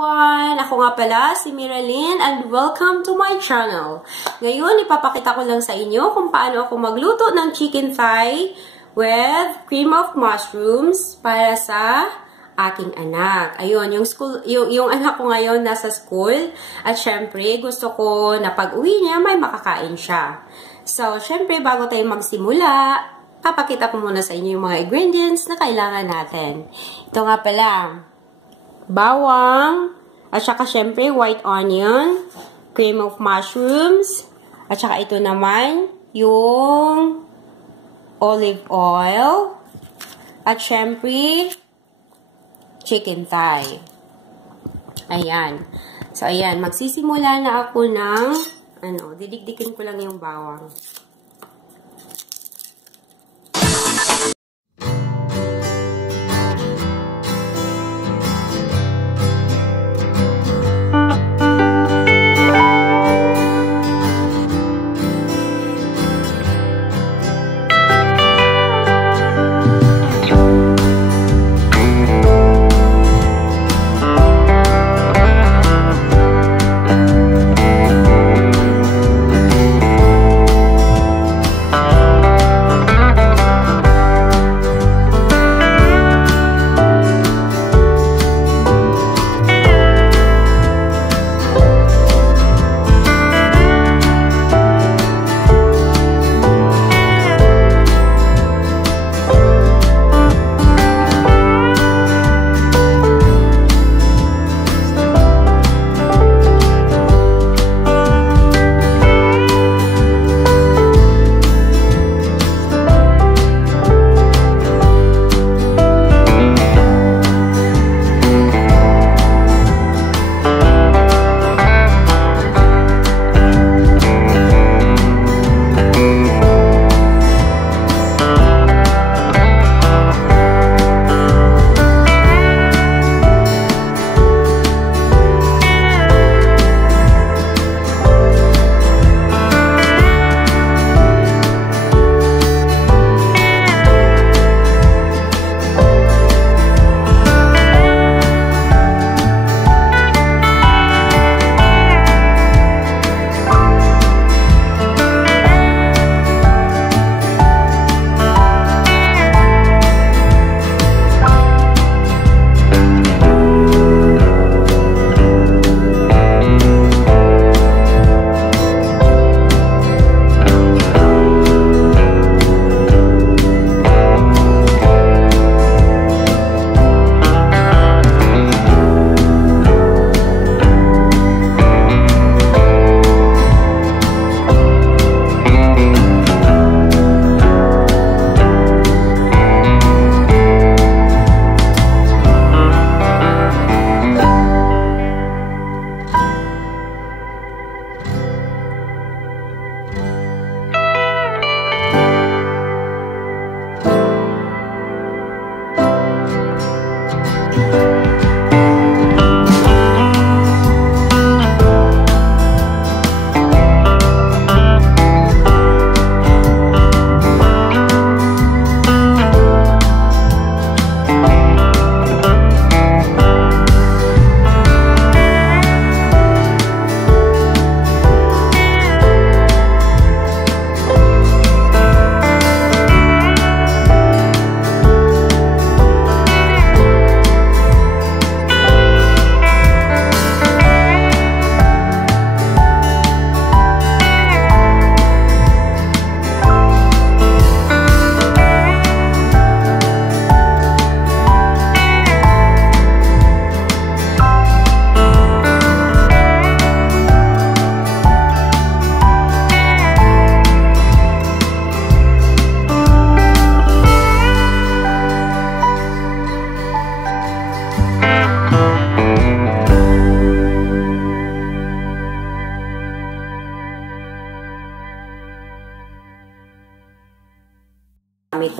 everyone! Ako nga pala si Miralyn and welcome to my channel. Ngayon, ipapakita ko lang sa inyo kung paano ako magluto ng chicken thigh with cream of mushrooms para sa aking anak. Ayun, yung anak ko ngayon nasa school at syempre gusto ko na pag-uwi niya may makakain siya. So, syempre bago tayo magsimula, papakita ko muna sa inyo yung mga ingredients na kailangan natin. Ito nga pala, bawang, at saka syempre white onion, cream of mushrooms, at saka ito naman yung olive oil, at syempre chicken thigh. Ayan. So ayan, magsisimula na ako ng didikdikin ko lang yung bawang.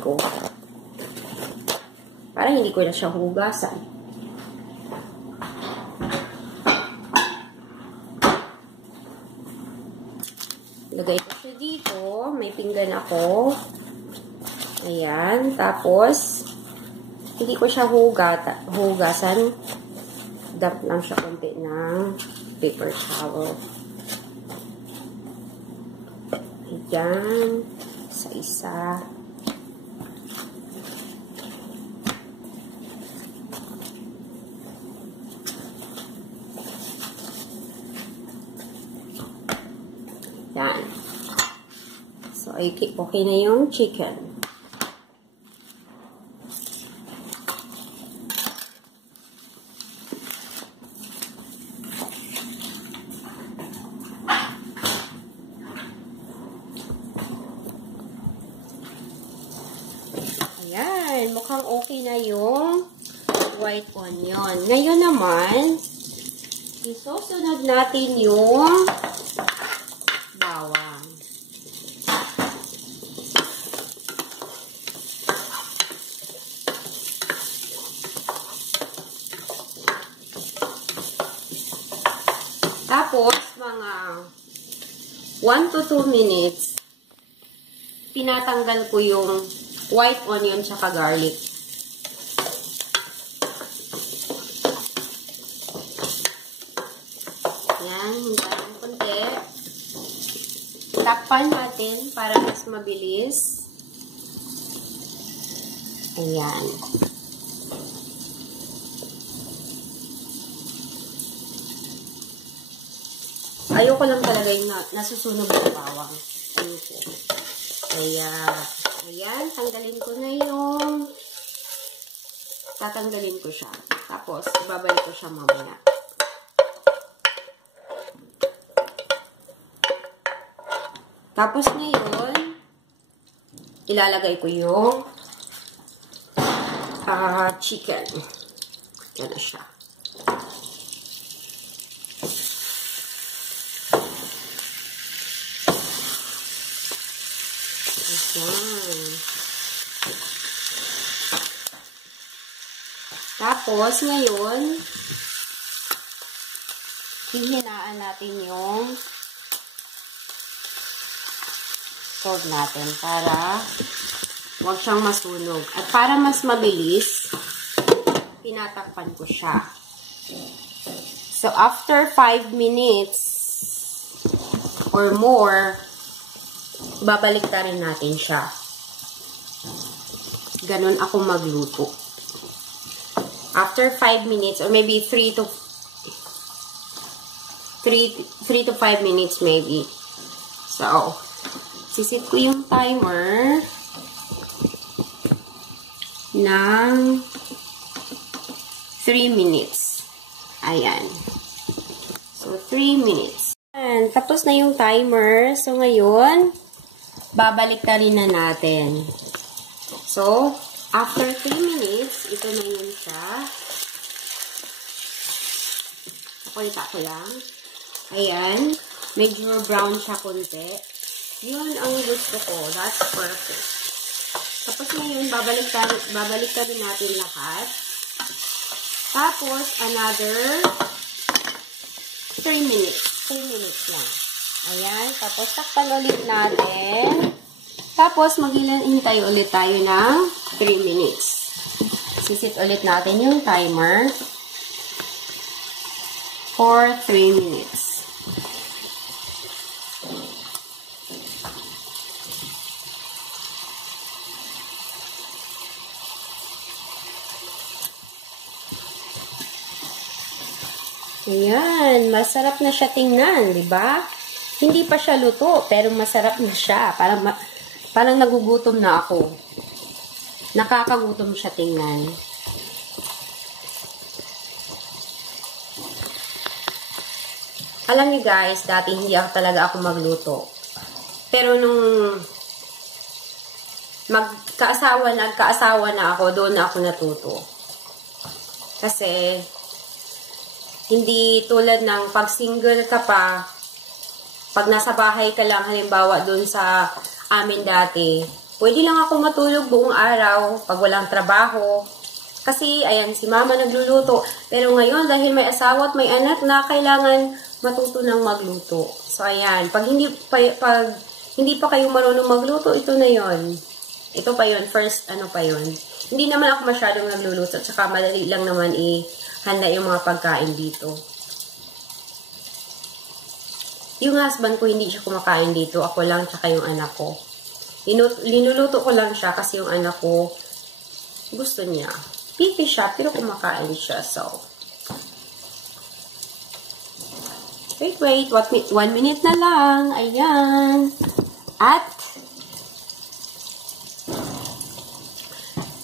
Ko para hindi ko na siya hugasan. Lagay ko siya dito. May pinggan ako. Ayan. Tapos, hindi ko siya hugasan Damp lang siya konti ng paper towel. Ayan. Isa-isa. Yan. So, okay na yung chicken. Ayan. Mukhang okay na yung white onion. Ngayon naman, isusunod natin yung bawang. Tapos, mga 1 to 2 minutes, tinatanggal ko yung white onion tsaka garlic. Yan, hintayin ng konti. Takpan natin para mas mabilis. Ayan. Ayoko lang talaga yung nasusunog ng bawang. Ayan, tanggalin ko na yung tatanggalin ko siya. Tapos, ibabalik ko siya mamaya. Tapos ngayon, ilalagay ko yung chicken. Yan na siya. Ayan. Tapos, ngayon, hihinaan natin yung stove natin para huwag siyang masunog. At para mas mabilis, tinatakpan ko siya. So, after 5 minutes or more, babalik na rin natin siya. Ganon ako magluto. After 5 minutes, or maybe 3 to 5 minutes maybe. So, sisit ko yung timer ng 3 minutes. Ayan. So, 3 minutes. Ayan. Tapos na yung timer. So, ngayon, babalik na rin na natin. So, after 3 minutes, ito na yun siya. Pakulita ko lang. Ayan. Medyo brown siya konti. Yun ang gusto ko. That's perfect. Tapos ngayon, babalik na rin natin lahat. Tapos, another 3 minutes. 3 minutes lang. Ayan. Tapos, takpan ulit natin. Tapos, maghihintay ulit tayo ng 3 minutes. Sisit ulit natin yung timer for 3 minutes. Ayan, masarap na siya tingnan, di ba? Hindi pa siya luto, pero masarap na siya. Parang nagugutom na ako. Nakakagutom siya tingnan. Alam niyo guys, dati hindi talaga ako magluto. Pero nung nagkaasawa na ako, doon na ako natuto. Kasi hindi tulad ng pag single ka pa, pag nasa bahay ka lang, halimbawa doon sa amin dati, pwede lang ako matulog buong araw pag walang trabaho. Kasi, ayan, si mama nagluluto. Pero ngayon, dahil may asawa at may anak na, kailangan matuto ng magluto. So, ayan, pag hindi pa kayo marunong magluto, ito na yon. Ito pa yon, first, ano pa yon. Hindi naman ako masyadong nagluluto, at saka madali lang naman handa yung mga pagkain dito. Yung husband ko, hindi siya kumakain dito. Ako lang, tsaka yung anak ko. Linuluto ko lang siya kasi yung anak ko gusto niya. Picky siya, pero kumakain siya. So, wait. 1 minute na lang. Ayan. At,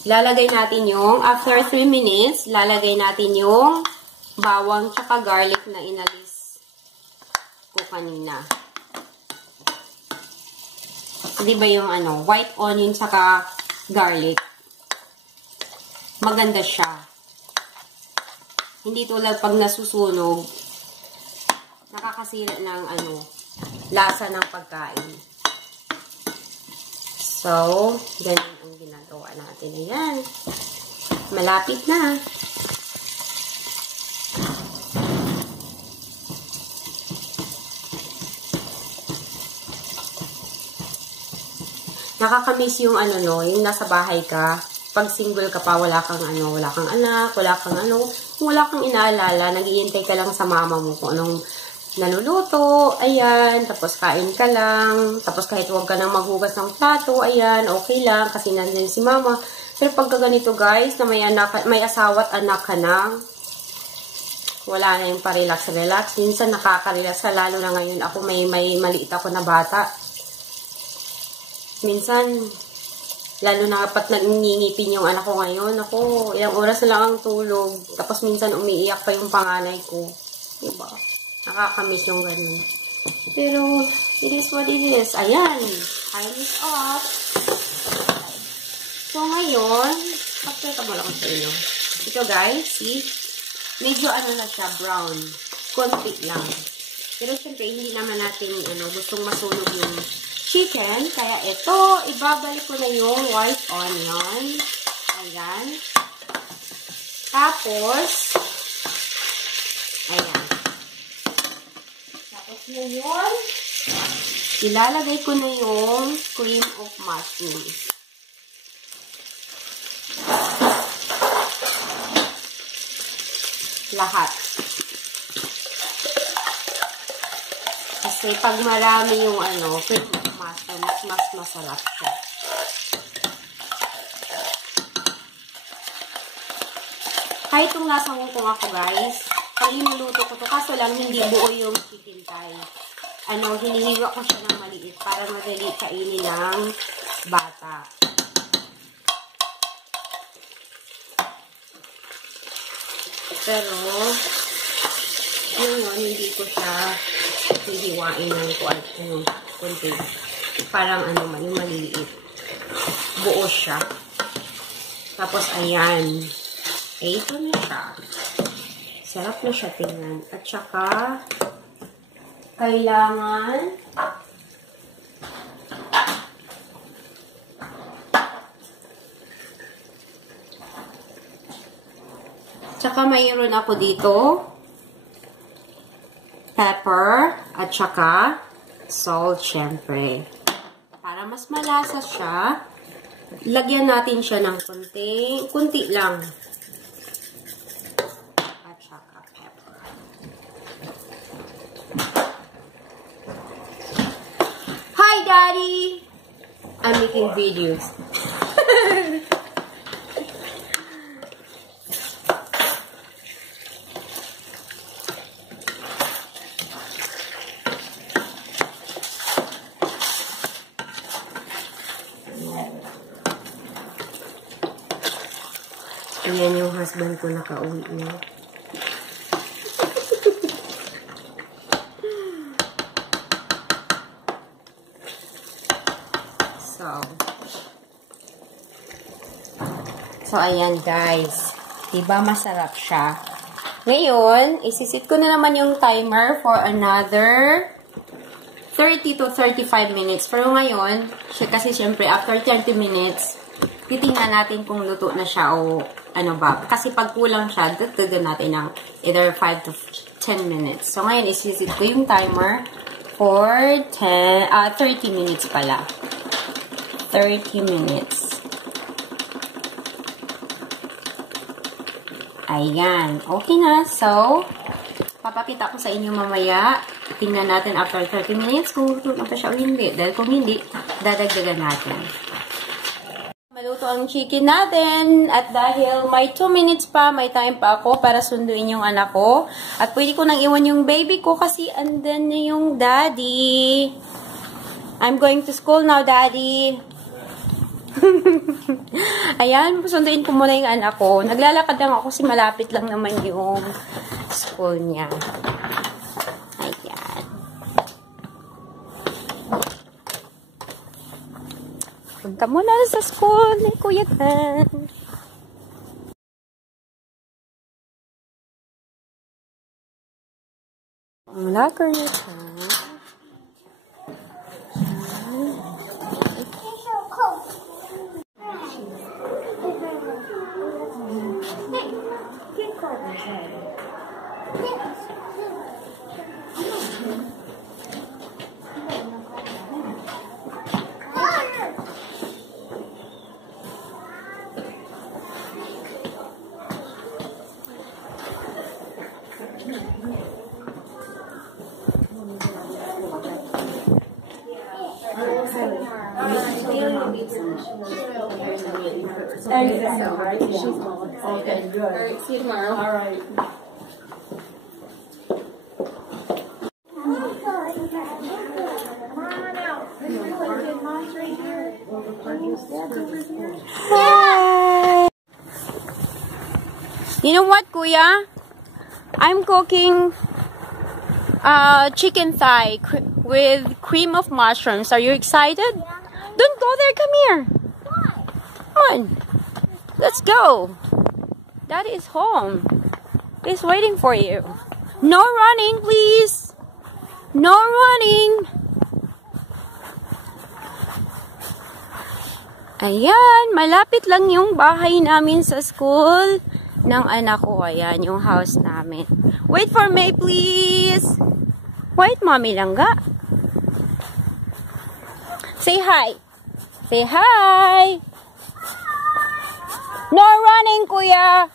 lalagay natin yung, after 3 minutes, lalagay natin yung bawang tsaka garlic na inalis ko kanina. Di ba yung white onion tsaka garlic? Maganda siya. Hindi tulad pag nasusunog, nakakasira ng lasa ng pagkain. So, ganyan ang ginagawa natin. Ayan. Malapit na. Nakakamiss yung yung nasa bahay ka. Pag single ka pa, wala kang anak, wala kang inaalala, nag-iintay ka lang sa mama mo kung anong naluluto, ayan, tapos kain ka lang, tapos kahit huwag ka nang maghugas ng plato, ayan, okay lang, kasi nandun si mama. Pero pagka ganito guys, na may asawa at anak ka na, wala na yung pa-relax. Minsan nakaka-relax ka, lalo na ngayon ako, may maliit ako na bata. Minsan, lalo na kapag nangingipin yung anak ko ngayon, ako, ilang oras na lang ang tulog. Tapos minsan umiiyak pa yung panganay ko. Diba? Nakakamiss yung ganun. Pero, it is what it is. Ayan. Time is up. So, ngayon, after ka mo lang sa inyo. Ito guys, see? Medyo na siya, brown. Konti lang. Pero syempre, hindi naman natin, gustong masunog yung chicken. Kaya ito, ibabalik ko na yung white onion. Ayan. Tapos, ayan. Tapos ngayon, ilalagay ko na yung cream of mushrooms. Lahat. Kasi pag marami yung cream of mushrooms, mas masarap siya. Kahit itong nasa Hong Kong ako guys, pag inuluto ko to, kaso lang hindi buo yung chicken thigh. Hinihiwa ko siya ng maliit para madali kainin ng bata. Pero, yun hindi ko siya hihiwain ng kunti. Parang yung maliliit. Buo siya. Tapos, ayan. Ito na siya. Sarap na siya tingnan. At saka, kailangan mayroon ako dito pepper at saka salt, syempre. Para mas malasa siya, lagyan natin siya ng kunti lang. At saka pepper. Hi, Daddy! I'm making videos. Ayan yung husband ko nakauwi niya. So, ayan guys. Diba masarap siya? Ngayon, isisit ko na naman yung timer for another 30 to 35 minutes. Pero ngayon, kasi syempre after 30 minutes, titingnan natin kung luto na siya o ba. Kasi pag kulang siya, dagdagan natin ng either 5 to 10 minutes. So, ngayon, isisit ko yung timer for 30 minutes pala. 30 minutes. Ayan. Okay na. So, papakita ko sa inyo mamaya. Tingnan natin after 30 minutes kung luto na pa siya o hindi. Dahil kung hindi, dadagdagan natin. Maluto ang chicken natin. At dahil may 2 minutes pa, may time pa ako para sunduin yung anak ko. At pwede ko nang iwan yung baby ko kasi andun na yung daddy. I'm going to school now, daddy. Ayan, sunduin ko muna yung anak ko. Naglalakad lang ako kasi malapit lang naman yung school niya. Ayan. Punta muna sa school ni Kuya Tan. Ang locker niya. Okay, good. All right, see you tomorrow. All right. Hi! You know what, Kuya? I'm cooking chicken thigh with cream of mushrooms. Are you excited? Don't go there. Come here. Come on. Let's go. Daddy is home. He's waiting for you. No running, please. No running. Ayan, malapit lang yung bahay namin sa school ng anak ko. Ayan, yung house namin. Wait for me, please. Wait, Mommy Langga. Say hi. Say hi. No running, Kuya.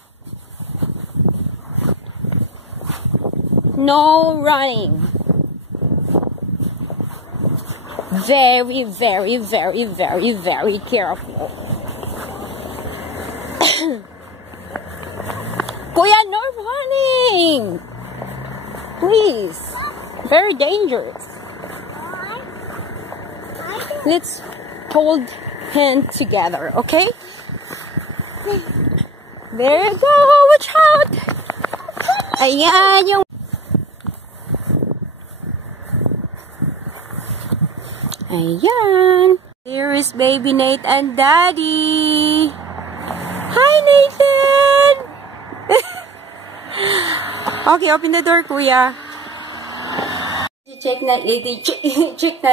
No running. Very, very, very, very, very careful. Kuya, no running. Please. Very dangerous. Let's hold hands together, okay? There you go. Watch out. Ayan yung... Ayan. There is baby Nate and Daddy. Hi, Nathan. Okay, open the door, Kuya. Check na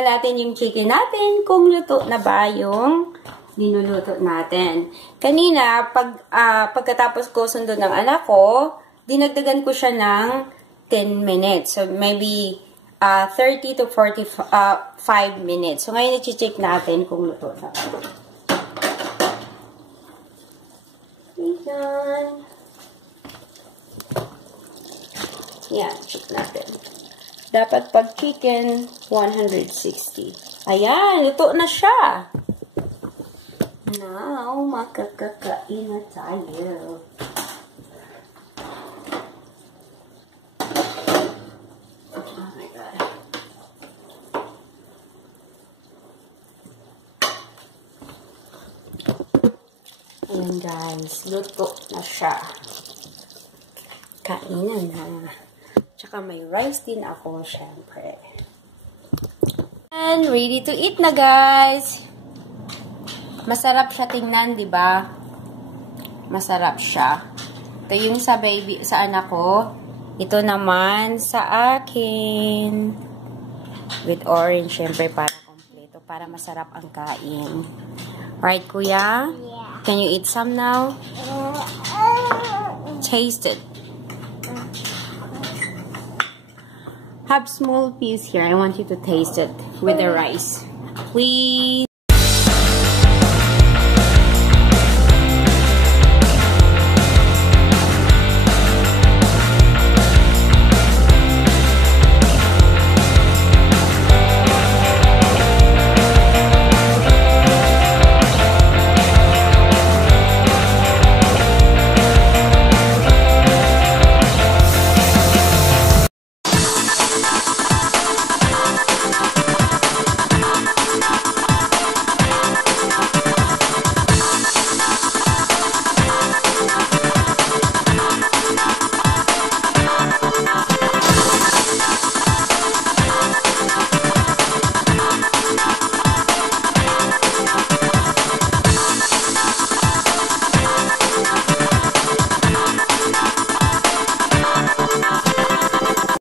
natin yung chicken natin kung luto na ba yung ninuluto natin. Kanina, pagkatapos ko sundo ng anak ko, dinagdagan ko siya ng 10 minutes. So, maybe 30 to 45 minutes. So, ngayon i-check natin kung luto na. Ayan. Yan, check natin. Dapat pag chicken, 160. Ayan, luto na siya. Now, makakakain na tayo. Oh my God. Ayan guys, luto na siya. Kainan na. Tsaka may rice din ako, syempre. And ready to eat na, guys. Masarap siya tingnan, di ba? Masarap siya. Ito yung sa baby, sa anak ko. Ito naman sa akin. With orange, syempre, para kompleto. Para masarap ang kain. Right, Kuya? Yeah. Can you eat some now? Taste it. Have small piece here. I want you to taste it with the rice. Please.